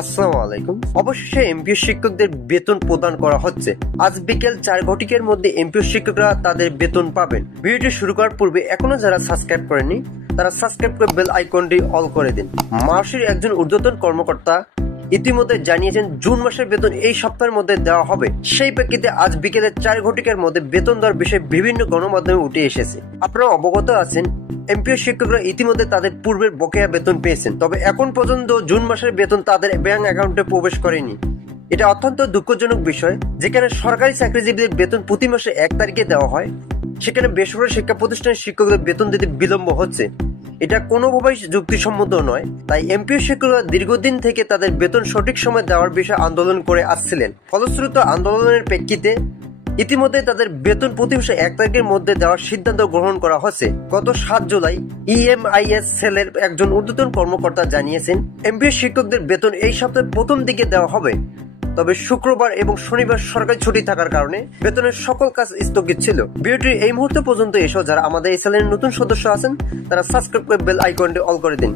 আসসালামু আলাইকুম। অবশেষে এমপিও শিক্ষকদের বেতন প্রদান করা হচ্ছে। আজ বিকেল 4 ঘটিকার মধ্যে এমপিও শিক্ষকরা তাদের বেতন পাবেন। ভিডিওটি শুরু করার পূর্বে এখনো যারা সাবস্ক্রাইব করেনি তারা সাবস্ক্রাইব করে বেল আইকনটি অল করে দিন। মার্শের একজন ঊর্ধ্বতন কর্মকর্তা ইতিমধ্যে জানিয়েছেন জুন মাসের বেতন এই সপ্তাহের মধ্যে দেওয়া হবে। সেই প্রেক্ষিতে আজ বিকেলে 4 ঘটিকার মধ্যে বেতন দেওয়ার বিষয়ে বিভিন্ন গণমাধ্যমে উঠে এসেছে। আপনারা অবগত আছেন এমপিও শিক্ষকরা ইতিমধ্যে তাদের পূর্বের বকেয়া বেতন পেয়েছেন, তবে এখন পর্যন্ত জুন মাসের বেতন তাদের ব্যাংক অ্যাকাউন্টে প্রবেশ করেনি। এটা অত্যন্ত দুঃখজনক বিষয়। যেখানে সরকারি চাকরিজীবীদের বেতন প্রতি মাসে 1 তারিখে দেওয়া হয়, সেখানে বেসরকারি শিক্ষা প্রতিষ্ঠানের শিক্ষকদের বেতন দিতে বিলম্ব হচ্ছে। এটা কোনোভাবেই যুক্তিসম্মত নয়। তাই এমপিও শিক্ষকরা দীর্ঘদিন থেকে তাদের বেতন সঠিক সময় দেওয়ার বিষয়ে আন্দোলন করে আসছিলেন। ফলশ্রুত আন্দোলনের প্রেক্ষিতে ইতিমধ্যে তাদের বেতন প্রতি মাসে 1 তারিখের মধ্যে দেওয়ার সিদ্ধান্ত গ্রহণ করা হচ্ছে। গত 7 জুলাই ইএমআইএস সেলের একজন ঊর্ধ্বতন কর্মকর্তা জানিয়েছেন এমপিও শিক্ষকদের বেতন এই সপ্তাহের প্রথম দিকে দেওয়া হবে। তবে শুক্রবার এবং শনিবার সরকারি ছুটি থাকার কারণে বেতনের সকল কাজ স্থগিত ছিল। ভিডিওটির এই মুহূর্তে পর্যন্ত এসেও যারা আমাদের এই চ্যানেলের নতুন সদস্য আছেন তারা সাবস্ক্রাইব করে বেল আইকনটি অল করে দিন,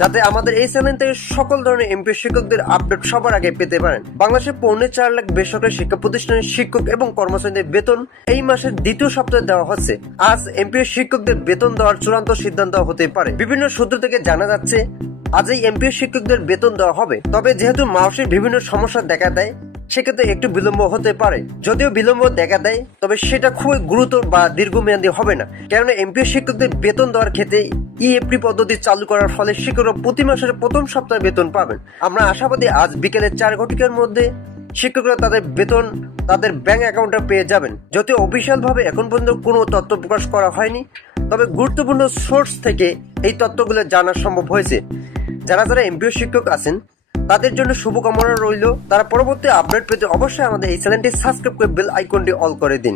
যাতে আমাদের এই চ্যানেল থেকে সকল ধরনের এমপিও শিক্ষকদের আপডেট সবার আগে পেতে পারেন। বাংলাদেশে 4.25 লাখ বেসরকারি শিক্ষা প্রতিষ্ঠানের শিক্ষক এবং কর্মচারীদের বেতন এই মাসের দ্বিতীয় সপ্তাহে দেওয়া হচ্ছে। আজ এমপিও শিক্ষকদের বেতন দেওয়ার চূড়ান্ত সিদ্ধান্ত হতে পারে। বিভিন্ন সূত্র থেকে জানা যাচ্ছে আজই এমপিও শিক্ষকদের বেতন দেওয়া হবে। তবে যেহেতু মাসের বিভিন্ন সমস্যা দেখা দেয়, সেক্ষেত্রে একটু বিলম্ব হতে পারে। যদিও বিলম্ব দেখা দেয়, তবে সেটা খুবই গুরুতর বা দীর্ঘমেয়াদী হবে না, কেননা এমপিও শিক্ষকদের বেতন দেওয়ার ক্ষেত্রে ইএফটি পদ্ধতি চালু করার ফলে শিক্ষকরা প্রতি মাসের প্রথম সপ্তাহে বেতন পাবেন। আমরা আশাবাদী আজ বিকেলে 4 ঘটিকার মধ্যে শিক্ষকরা তাদের বেতন তাদের ব্যাংক অ্যাকাউন্টে পেয়ে যাবেন। যদিও অফিসিয়াল ভাবে এখন পর্যন্ত কোনো তথ্য প্রকাশ করা হয়নি, তবে গুরুত্বপূর্ণ সোর্স থেকে এই তথ্যগুলো জানা সম্ভব হয়েছে। যারা যারা এমপিও শিক্ষক আছেন তাদের জন্য শুভকামনা রইল। তারা পরবর্তী আপডেট পেতে অবশ্যই আমাদের এই চ্যানেলটি সাবস্ক্রাইব করে বেল আইকনটি অল করে দিন।